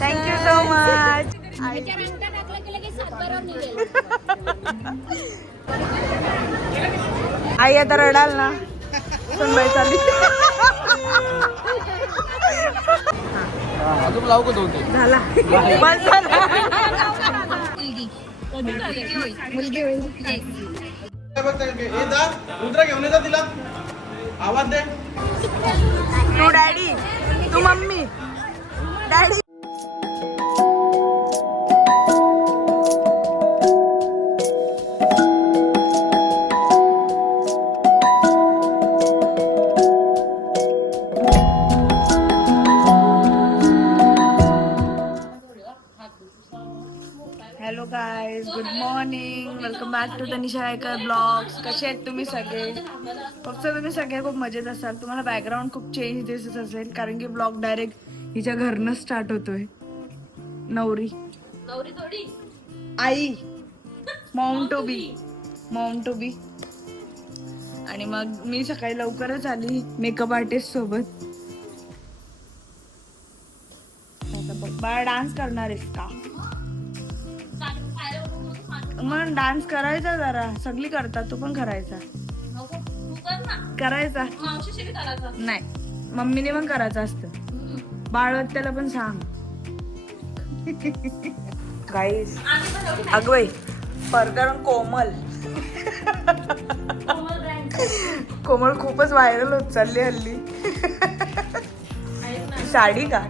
Thank you so much. आई आता रडाल ना. सुनबाई चालली. अजून लावू का दोन झाला बस झाला. रुद्र घेऊन येतात तिला आवाज दे. तू डॅडी तू mummy daddy. Hello guys, good morning. Welcome back to Tanisha Aaykar blogs. कसे आहेत तुम्ही सगळे? फक्त तुम्ही सगळे खूप मजेत असाल. तुम्हाला बॅकग्राऊंड खूप चेंज दिसत असेल कारण की ब्लॉग डायरेक्ट हिच्या घरनं स्टार्ट होतोय. नवरी थोडी आई मॉम टू बी. आणि मग मी सकाळी लवकरच आली मेकअप आर्टिस्ट सोबत. बाळा डान्स करणार आहेस का? मग डान्स करायचा जरा. सगळी करतात, तू पण करायचा. करायचा नाही, मम्मीने पण करायचं असतं. बाळवत्याला पण सांग. गाईस अगवय परकरण कोमल खूपच व्हायरल होत चालली हल्ली. साडी का?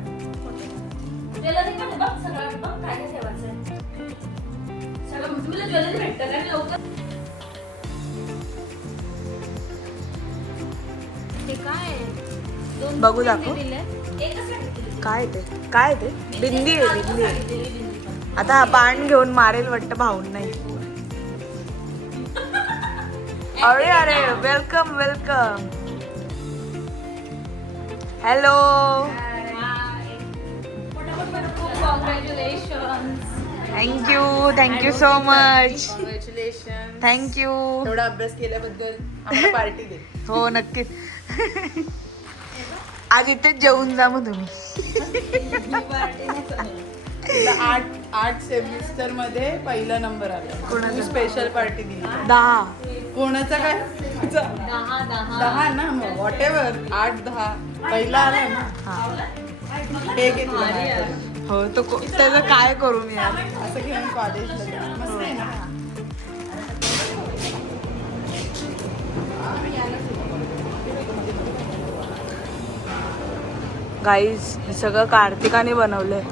बघू दाखव काय ते बिंदी आहे. आता हा बाण घेऊन मारेल वाटतं भाऊन. नाही अरे welcome hello. Thank you so much. Thank you. एवढा अभ्यास केल्याबद्दल पार्टी दे. हो नक्कीच. आज इथेच जेवून जा मग तुम्ही. आर्ट सेमिस्टर मध्ये पहिला नंबर आला. कोणाची स्पेशल पार्टी दिली? 10. कोणाचा काय? 10 ना. मग व्हॉट एव्हर 8-10 पहिला आला ना. हे घे तुला. हो तो त्याचं काय करू मी यार. असं घेऊन कॉलेजला मस्त आहे ना. गाईज हे सगळं कार्तिकाने बनवलंय.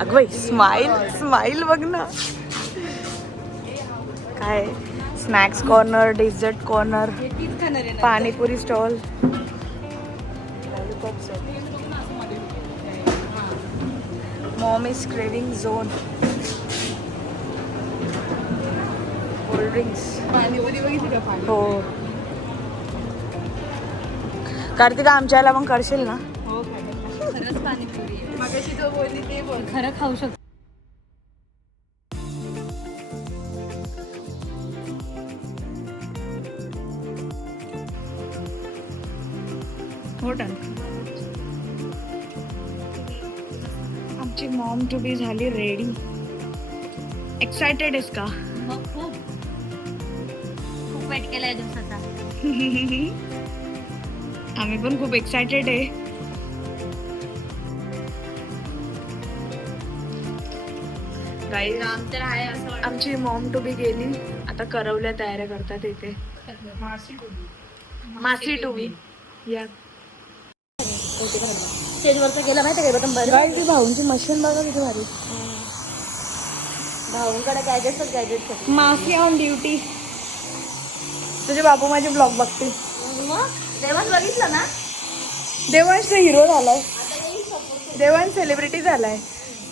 अगं बाई स्माइल बघ ना. काय snacks corner, dessert corner, panipuri stall, mom is craving zone, cold drinks. Panipuri बघितली का? पाणी हो कार्तिका आमच्याला पण करशील ना? खरंच पाणीपुरी मगाशी जो बोलली ते बोल. खरं खाऊ शकतो. आमची मॉम टू बी झाली रेडी. एक्सायटेड आहेस का? मग खूप वेट केलाय दिवसाचा. आम्ही पण खूप एक्सायटेड आहे. आमची मॉम टू बी गेली. आता करवल्या तयाऱ्या करतात इथे. मासी टू बी या. स्टेजवरचा गेला माहिती का बटन? ती भाऊंची मशीन बघा किती भारी. भाऊंकडे गॅजेट्स. मासी ऑन ड्युटी. तुझे बाबू माझे ब्लॉग बघतील. मग देवान बघितलं ना. देवांश हिरो झालाय. देवांश सेलिब्रिटी झालाय.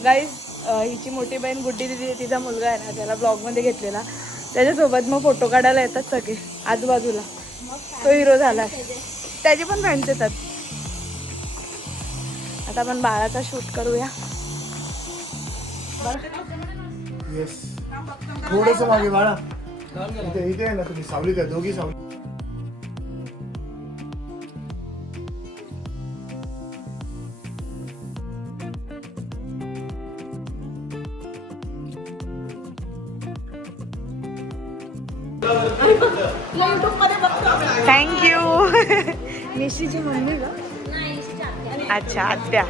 गाईज हिची मोठी बहीण गुड्डी दिदी, तिचा मुलगा आहे ना, त्याला ब्लॉगमध्ये घेतलेला. त्याच्यासोबत मग फोटो काढायला येतात सगळे आजूबाजूला. तो हिरो झाला. त्याचे पण फ्रेंड्स येतात. आता आपण बाळाचा शूट करूया. थोडस मागे बाळा. इथे आहे ना तुम्ही सावलीत आहे. दोघी सावली. थँक्यू. निशीची मम्मी का? अच्छा आत्या.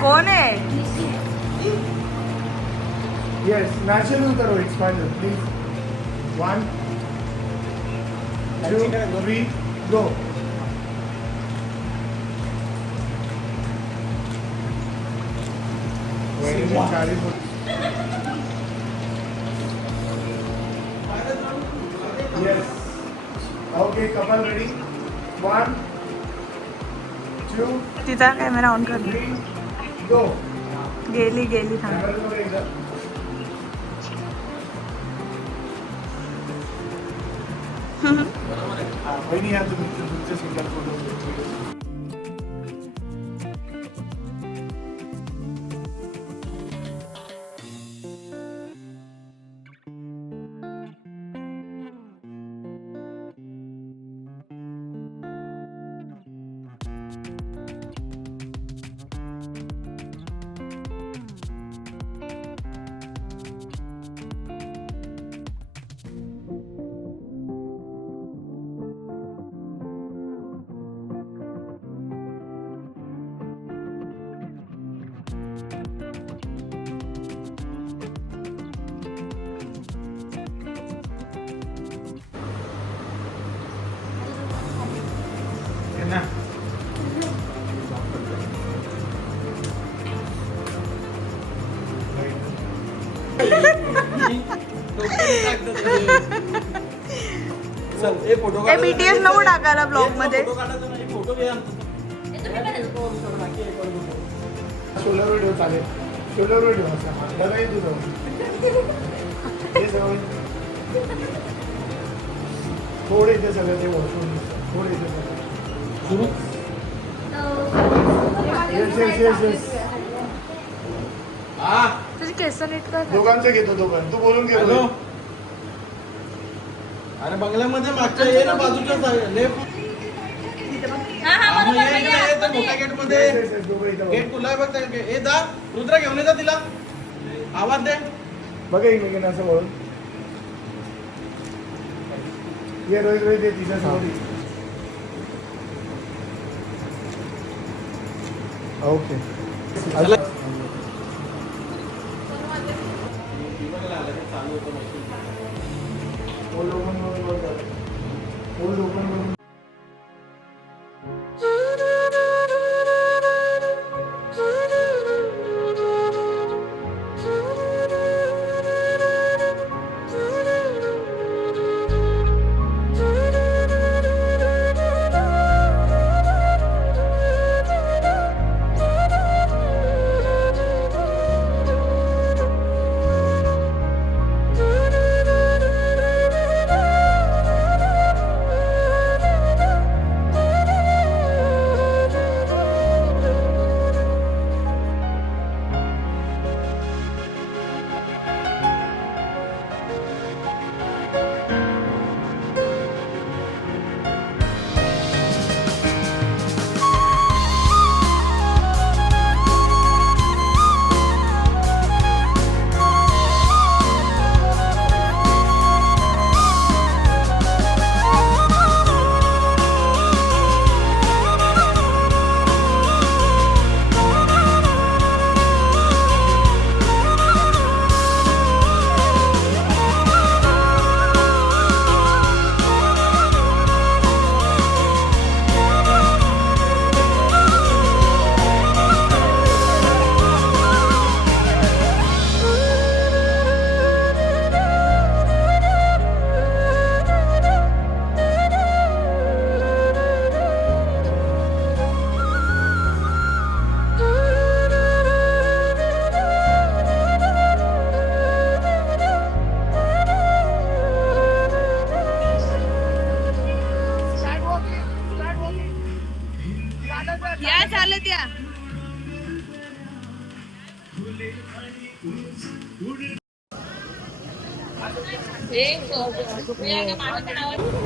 कोण आहे? Yes, naturally उतरो, expand it, please. 1, 2, 3, go. Yes. Okay, couple ready. 1, 2, तिचा कॅमेरा ऑन कर. 3, go. गेली थांब. Camera वर एकदा. वहिनी या तुम्ही तुमचे सिंगल फोटो. ना BTS नको टाकायला ब्लॉग मध्ये. शोल्डर व्हिडिओ चालेल. शोल्डर व्हिडिओ असा बघा येतो जाऊन हे सगळं थोडे इथे सगळं ते वॉशरूम थोडे इथे सगळं येस येस येस येस. तुझी केस नीट कर. दोघांचं घेतो दोघांचं. तू बोलून घे. अरे बंगल्यामध्ये मागच्या ये ना बाजूच्या लेफ्ट मोठ्या गेट मध्ये गेट खुला आहे बघ. ए दा रुद्र घेऊन येता तिला आवाज दे. बघा एकमेकींना असं बोलून ये. रोहित रोहित ये तिच्या समोर. Okay old open old open.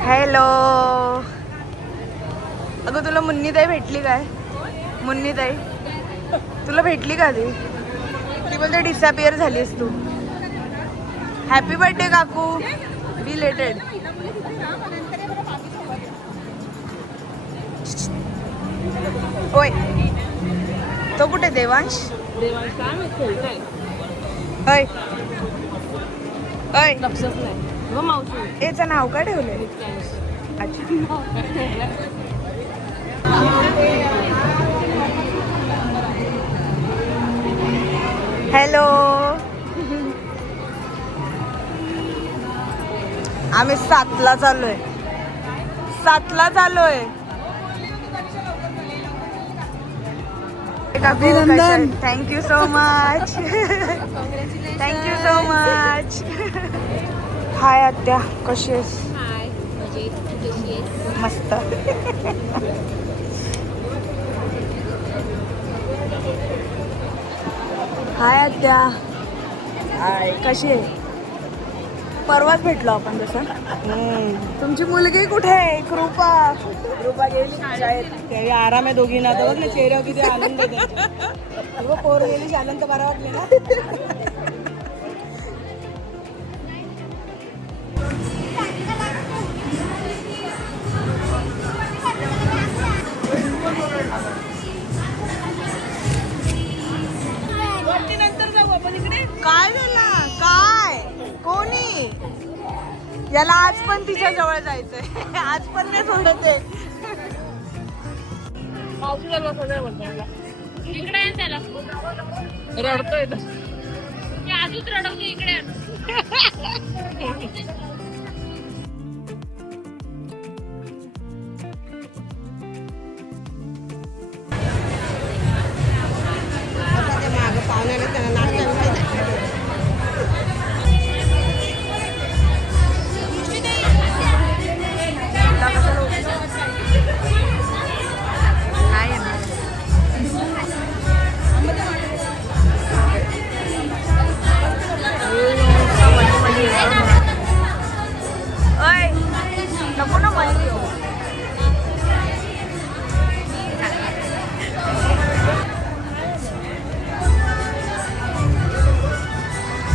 Hello. अगं तुला मुन्नीताई भेटली काय? मुन्नीताई तुला भेटली का ती? ती बोलते डिसअपिअर झालीस तू. हॅपी बर्थडे काकू. बिलेटेड. होय. तो कुठे देवांश? होय होय. याचं नाव काय ठेवलंय? अच्छा. हॅलो. आम्ही 7ला चाललोय. 7ला चाललोय. अभिनंदन. Thank you so much. Thank you so much. Hi आत्या, कशी आहेस? मस्त. हाय आत्या. हाय, कशी आहे? परवाच भेटलो आपण तसं. तुमची मुलगी कुठे आहे? कृपा. कृपा गेली शाळेत. आराम आहे दोघींना. आता बघ ना चेहऱ्यावर किती आनंद आहे. पोर गेली आनंद बरा वाटले ना. काय झालं? काय? कोणी? याला आज पण तिच्या जवळ जायचंय. आज पण नाही सोडत आहे. रडतोय अजून रडवतो इकडे. नको ना मला.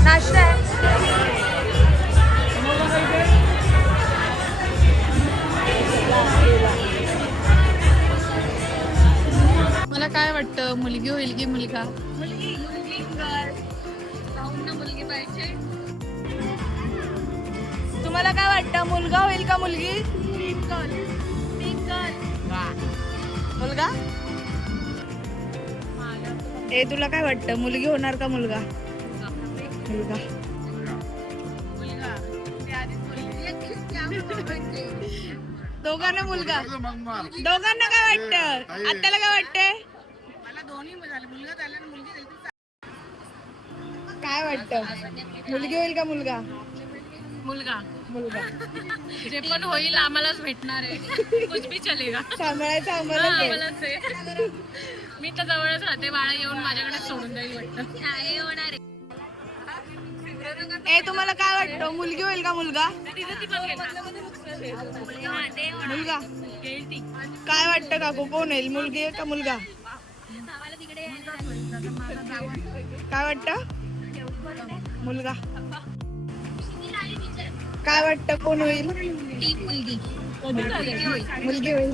नाश्ता आहे. मला काय वाटतं, मुलगी होईल की मुलगा? मुलगी. मुलगी पाहिजे. तुम्हाला काय वाटतं, मुलगा होईल का मुलगी? मुलगा. ए तुला काय वाटतं, मुलगी होणार का मुलगा? मुलगा. दोघांना मुलगा. दोघांना काय वाटतं? आत्याला काय वाटतंय? काय वाटतं, मुलगी होईल का मुलगा? मुलगा. मुलगा. जे पण होईल आम्हालाच भेटणार आहे. कुछ भी चलेगा. सांभाळायचं आम्हाला. आम्हालाच आहे. मी तर जवळच राहते. बाळा येऊन माझ्याकडे सोडून जाईल वाटतं. ए तुम्हाला काय वाटतं, मुलगी होईल का मुलगा? मुलगा. काय वाटतं काकू, कोण येईल, मुलगी आहे का मुलगा? काय वाटतं? मुलगा. काय वाटतं, कोण होईल? मुलगी होईल.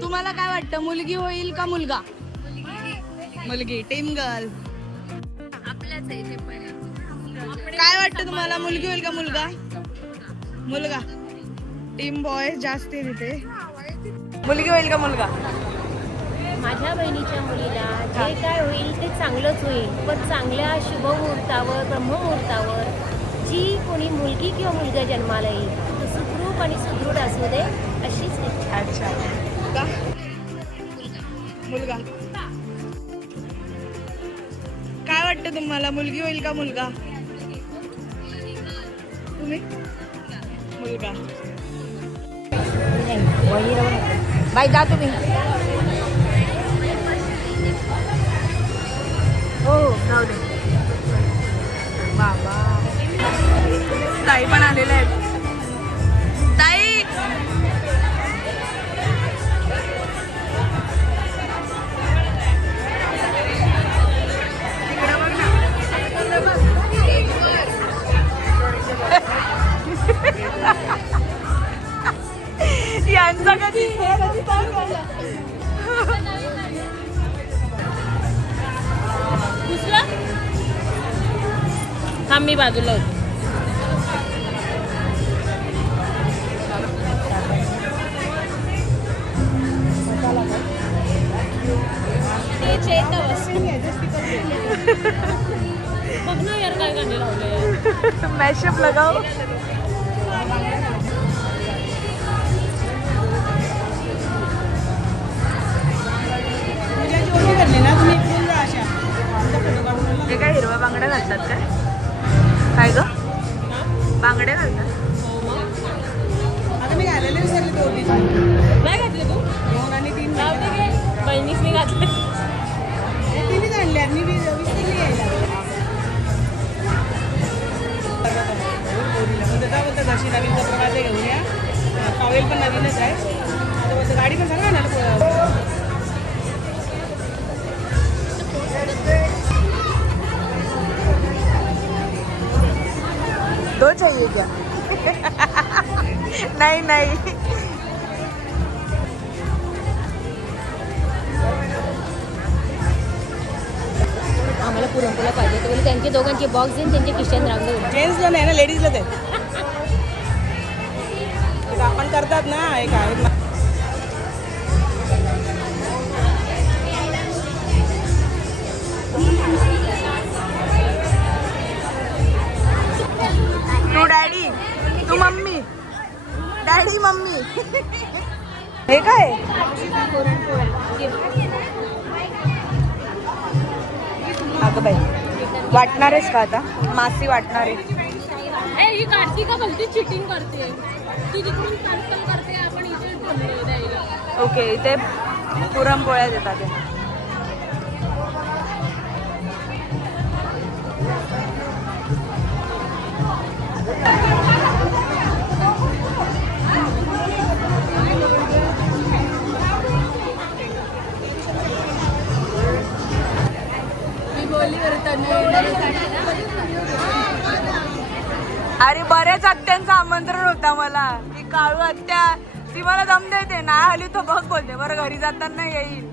तुम्हाला काय वाटतं, मुलगी होईल का मुलगा? मुलगी. Team girl. काय वाटतं तुम्हाला, मुलगी होईल का मुलगा? मुलगा. टीम बॉयज जास्त आहे तिथे. मुलगी होईल का मुलगा? माझ्या बहिणीच्या मुलीला जे काय होईल ते चांगलंच होईल, पण चांगल्या शुभमुहूर्तावर, ब्रह्ममुहूर्तावर जी कोणी मुलगी किंवा मुलगा जन्माला येईल तो सुखरूप आणि सुदृढ असू दे अशीच इच्छा. अच्छा. का? मुलगा. काय वाटतं तुम्हाला, मुलगी होईल का मुलगा? तुम्ही? मुलगा. बाई जा तुम्ही. हो राहू दे बाबा. थांब मी बाजूला होते. बघ ना यार काय गाणे लावले. मॅशअप लगाव. हे काय हिरव्या बांगड्या घालतात काय? काय ग बांगड्या घालतात? आता मी घालेले विसरले दोघी. नाही घातले तू? दोन आणि तीन लावते काय बहिणीसनी घातले. तिने आणले आणि मी विसरली यायला. काय बोलतं घरची नवीन प्रकारचे घेऊन या. टॉवेल पण नवीनच आहे. आता बोलतं गाडी पण सांगा ना. दो चाहिए क्या? नहीं नहीं. आम्हाला पुरणपोळ्या पाहिजे तर बोलले त्यांचे दोघांचे बॉक्स देऊन त्यांचे किशन रांगले. जेंट्सला नाही ना लेडीजला ते आपण करतात ना एक आहे ना. तू डॅडी तू मम्मी डॅडी मम्मी. हे काय अगं बाई वाटणार आहेस का आता? मासी वाटणार आहे. ही कार्तिका भलती चिटिंग करते. ती तिकडून कॅन्सल करते आपण इथे बोललो द्यायला. ओके इथे पुरणपोळ्या देतात ते. अरे बऱ्याच आत्यांचं आमंत्रण होता मला. ती काळू आत्या ती मला दम देते ना आली तो बघ बोलते बरं घरी जाताना येईल.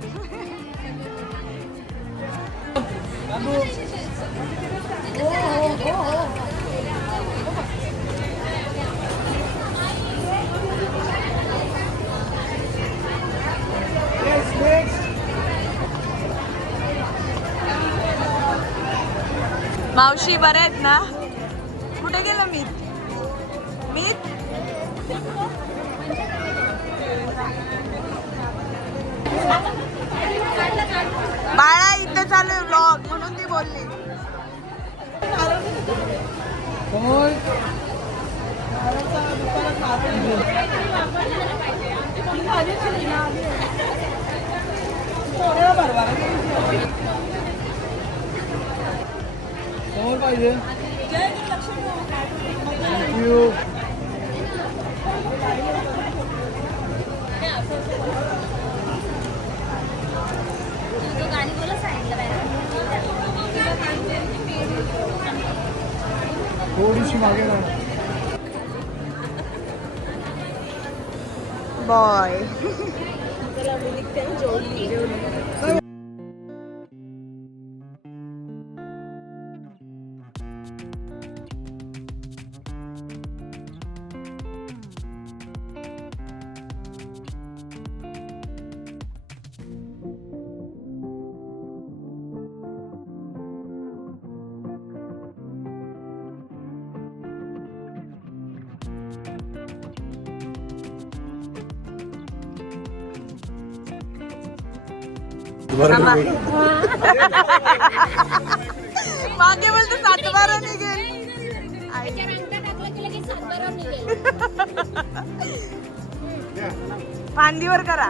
मावशी बऱ्या आहेत ना? कुठे गेलं मीत? मीत बाळा इथे चालू आहे व्लॉग म्हणून ती बोलली. समोर पाहिजे. थँक्यू. थोडीशी मागे ना. बॉय मागे बोलतो 7-12 निघेल. फांदीवर करा.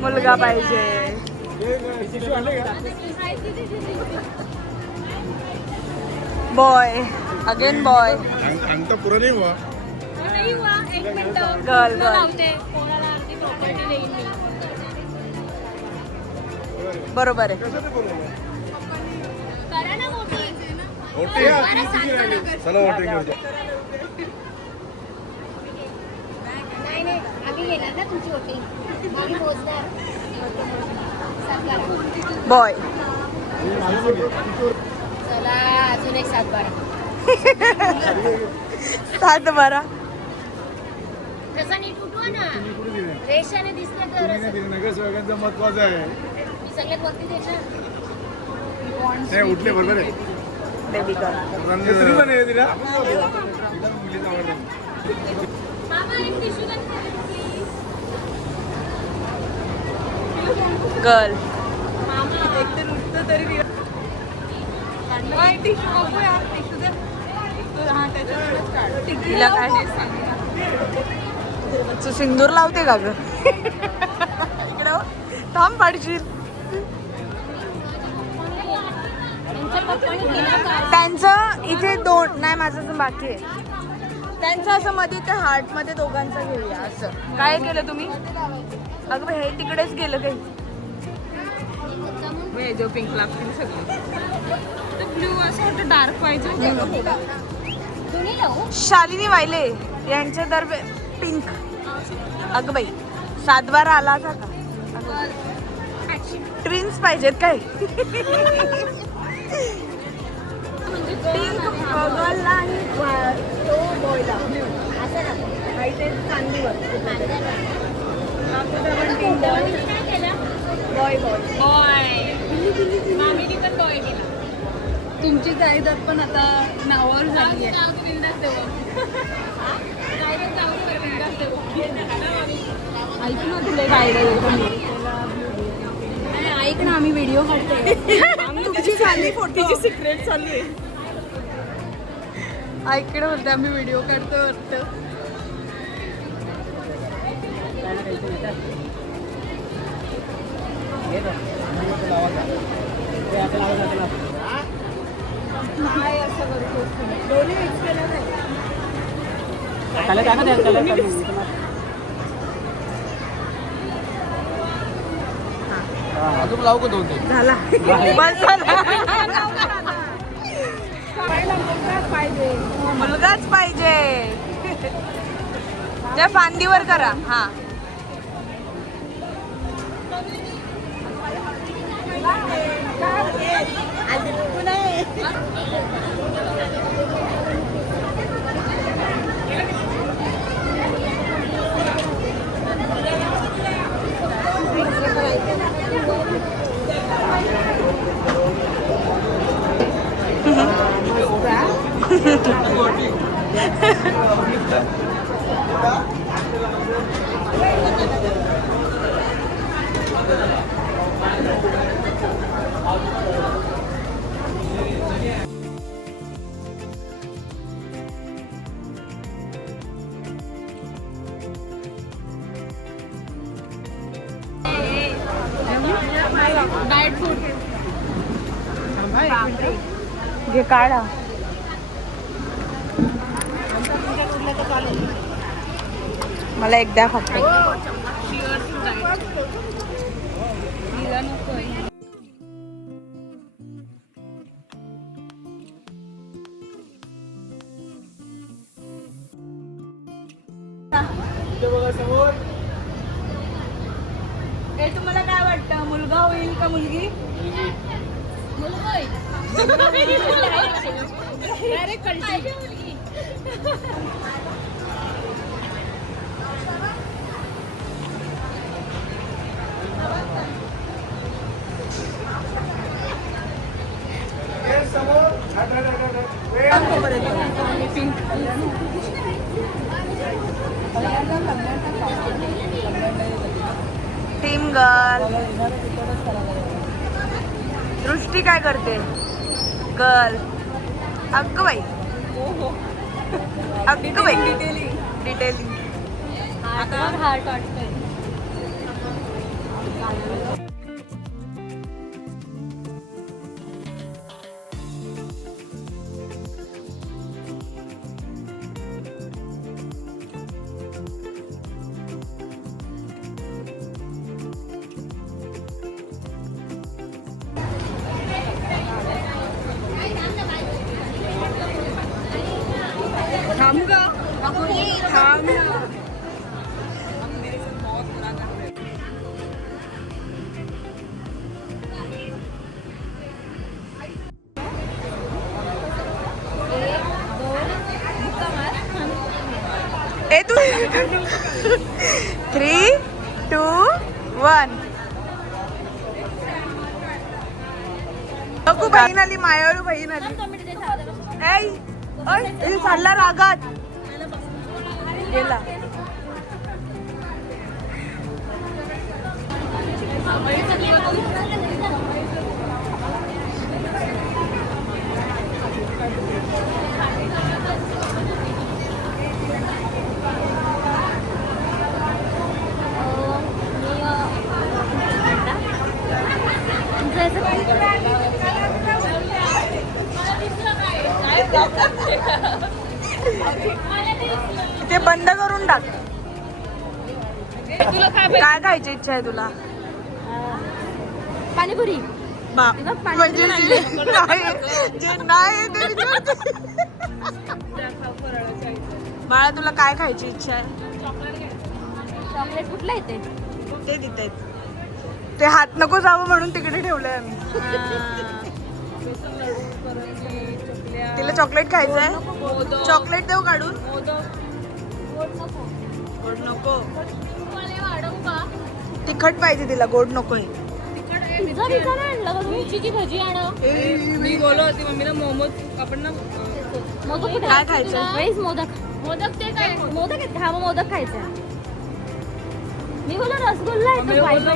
मुलगा पाहिजे. Boy again boy. अंगठा पुरा नाही हुआ. गर्ल गर्ल बरोबर आहे. चला वोटिंग करतो. नाही नाही आम्ही घेणार ना तुमची वोटिंग आम्ही मोजणार सातबारा बॉय चला अजून एक सातबारा 7-12 कसा नीट उठवा ना रेषाने दिसलं तर नगरसेवकांचं महत्वाचं आहे. मी सगळ्यात वरती देशात नाही उठले बरोबर आहे. बेबी गर्ल स्त्री पण आहे तिला. तिला मुलीच आवडतं. मामा एक टिश्यू द्या ना, please. गर्ल मामा एक तर उठतं तरी टिश्यू नको यार टिश्यू दे हा त्याच्यावरच काढ तिला काय तू सिंदूर लावते का ग इकडं थांब पाडशील. त्यांच्या पप्पाने दिलं काय त्यांचं इथे 2 नाही माझं अजून बाकी आहे. त्यांचं असं मध्ये त्या हार्ट मध्ये दोघांचं घेऊया असं. काय केलं तुम्ही अगं बाई, हे तिकडेच गेलं काही. जो पिंक लागतील सगळे ब्ल्यू असं वाटतं डार्क पाहिजे दोन्ही लावू शालिनी वायले यांच्या दरम्या पिंक. अगं बाई 7-12 आला होता का? ट्विन्स पाहिजेत काय? पिंक गर्लला आणि तो बॉयला असं नको माहिती आहे चांदीवर काय केलं बॉय बॉय. मामीनी पण बॉय केला तुमची जायदाद पण आता नावावर झाली आहे ऐक ना तुला एक आयडिया ऐक ना आम्ही व्हिडिओ काढतोय तुमची झाली फोटोची सिक्रेट चालू आहे ऐकडे बोलते आम्ही व्हिडिओ काढतोय वाटतं नाही असं करतो दोन्ही मिक्स केलं नाही अजून लावू का 2-3? झाला बस झाला. मुलगाच पाहिजे त्या फांदीवर करा. हा डाएट फूड घे काढा. मला एक द्या फक्त. हिला नको हे तुम्हाला काय वाटतं मुलगा होईल का मुलगी? Team girl. दृष्टी काय करते? गर्ल. अक्क बाई अक्क बाई डिटेलिंग. हार्ट हार्ट वाटतंय थांब ग थांब ए तू 3, 2, 1. बघू बहीण आली, मायाळू बहीण आली. ए चालला रागात गेला. ते बंद करून टाक. काय खायची इच्छा आहे तुला? पाणीपुरी. म्हणजे जे नाही ते विचारते. बाळा तुला काय खायची इच्छा आहे? चॉकलेट कुठलं येते? ते तिथे ते हात नको जावं म्हणून तिकडे ठेवलंय आम्ही. तिला चॉकलेट खायचंय. चॉकलेट देऊ काढून? गोड नको. तिखट पाहिजे तिला, गोड नकोय. मी बोलत होती मम्मीला मोमोज आपण ना काय खायचं? मोदक. मोदक ते काय? मोदक आहेत का? मोदक खायचा. मी बोला रसगुल्ला आहे.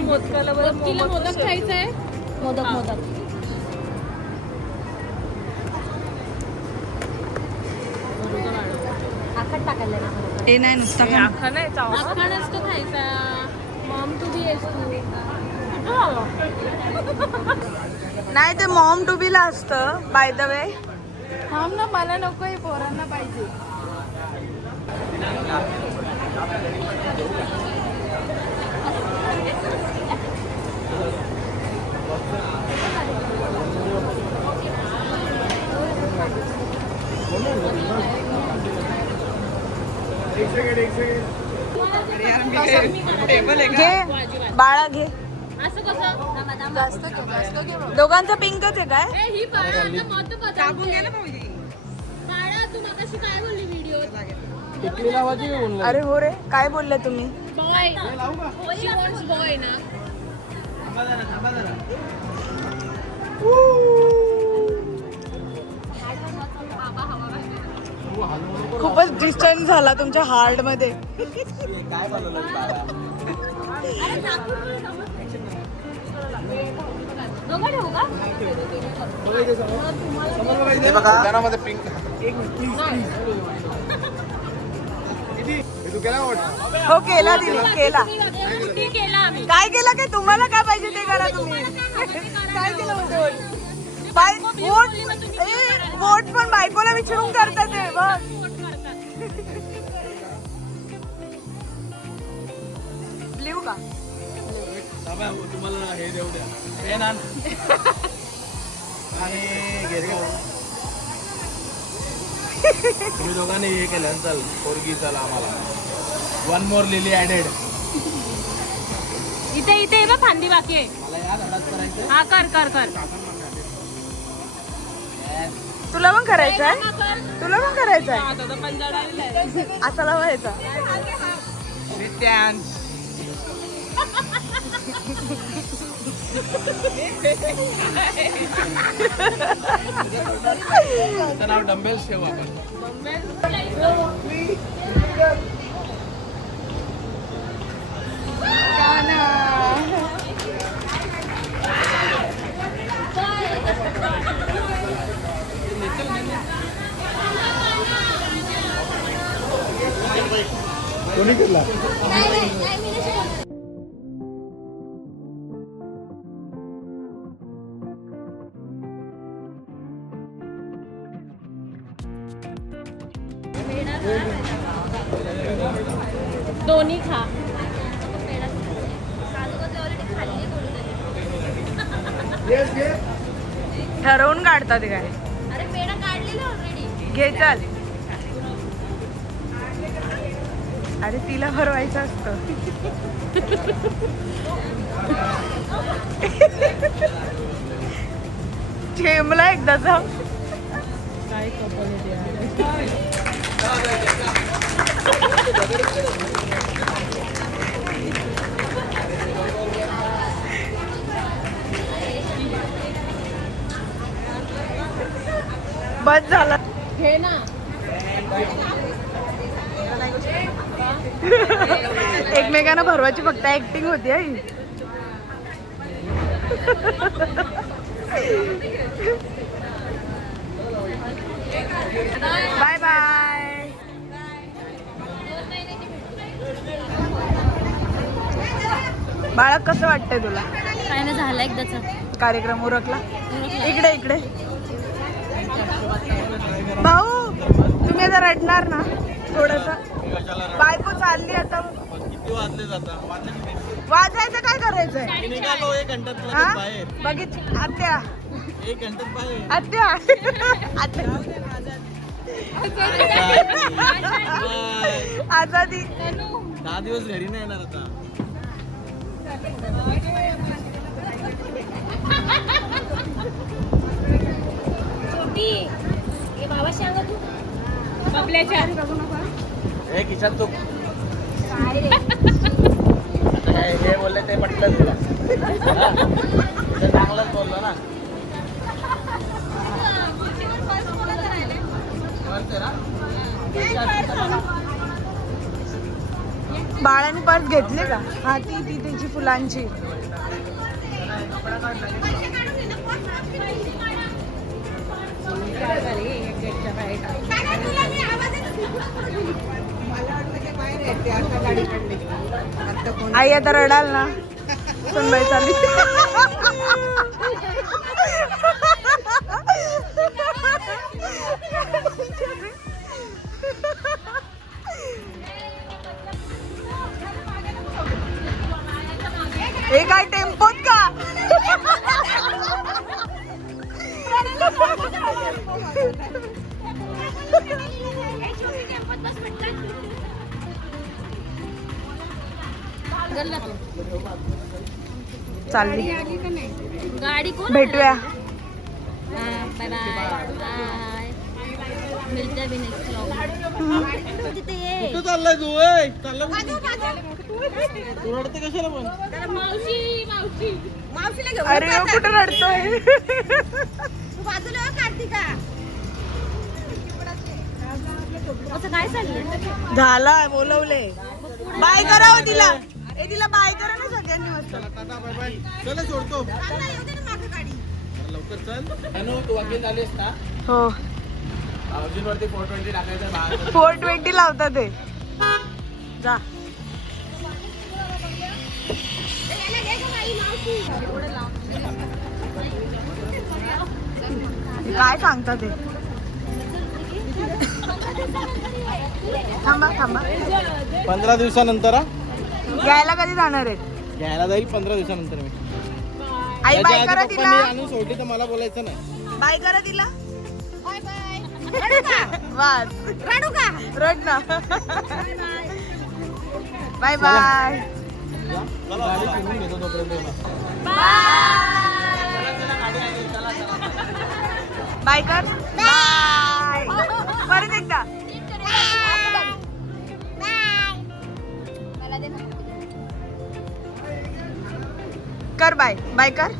मोदक खायचंय. मोदक मोदक. आखट टाकायला ते नाही नुसतं आखा नाही चाव. आखा नसतो खायचा. मॉम टू बी असतो. नाही ते मॉम टू बीला असतं बाय द वे. थांब ना, मला नकोय, पोरांना पाहिजे. घे बाळा घे. असं कसं? जास्त घे. दोघांचा पिंकच आहे काय? ही काढून घ्या ना भाऊजी. काढा. तू मगाशी काय बोलली व्हिडिओ? टिकली लावायची का बोलला? अरे हो रे, काय बोलले तुम्ही? बॉय. शी वॉन्ट्स बॉय ना. थांबा जरा. खूपच डिस्टन्स झाला तुमच्या हार्ट मध्ये. काय बनवलं बाळा? दोघं ठेवू का? हे बघा दुकानामध्ये पिंक. हो केला तिने, केला. ते केलं आम्ही. काय केलं? काय तुम्हाला काय पाहिजे ते करा तुम्ही. काय केलं म्हणतो? वोट पण बायकोला विचारून करतात ते बघ. लिहू का? तुम्हाला हे देऊ द्या. पेन आण. आणि घे रे. तुम्ही दोघांनी हे केलं. चल पोरगी चल आम्हाला. One more lily added. इथे इथे बघ फांदी बाकी आहे. मला यार हळद करायचं. हा कर कर कर. तुला पण करायचंय? तुला पण करायचंय? असा लावायचा. त्याचं नाव डंबेल्स ठेवू आपण. कोणी केला? दोन्ही खा. ठरवून काढतात ते काय? अरे पेढा काढलेला ऑलरेडी. घे चल. अरे तिला भरवायचं असतं. ठेमला एकदाचा. काय कपल एकमेकांना भरवायची फक्त ऍक्टिंग होती आई. Bye bye. बाळा कसं वाटतंय तुला? काय ना झालं एकदाच कार्यक्रम उरकला. इकडे इकडे भाऊ, तुम्ही आता रडणार ना थोडस. बायको चालली आता. किती वाजले जाता? वाजायचं काय करायचंय? निघालो 1 घंट्यात हा? लगेच बाहेर. बघित आत्या 1 घंट्यात बाहेर. आत्या आत्या आजादी. 10 दिवस घरी नाही येणार आता. छोटी हे बाबा सांगा तू बबल्याच्या हे खिशात तो काय रे हे बोलले ते पटलं तुला. हा? ते चांगलंच बोललो ना. कळते ना? बाळाने पर्स घेतली का? हा ती त्याची फुलांची. आई आता रडाल ना. सुनबाई चालली. हे काय टेम्पोत का? चालली. गाडी कोण भेटूया. बाय बाय मिळते बी नेक्स्ट व्लॉग तिथे ये कुठं चाललाय तू? चालला तू रडते कशाला पण? मावशी मावशी अरे हो, कुठं रडतोय? बाजूला कार्तिका असं काय चाललंय? झाला बोलवले. बाय करा हो तिला. ए तिला बाय करा ना सगळ्यांनी मस्त. चला टाटा बाय बाय. चला सोडतो. लवकर चल. अनु तू वकील झालीस ना? हो अर्जुनवरती 420 टाकायचं बाहेर. 420 लावतात ते. जा. काय सांगता ते? थांबा थांबा. 15 दिवसानंतर. घ्यायला कधी जाणार आहेत? घ्यायला जाईल 15 दिवसानंतर मी. आई त्याच्या बाय आधी करा पप्पांनी तिला. आणून सोडली तर मला बोलायचं नाही. बाय करा तिला. बाय बाय बस रडू का रड ना. Bye bye. गाडी फिरून घेतो तोपर्यंत. बाय कर. बाय. परत एकदा. कर बाय. बाय कर.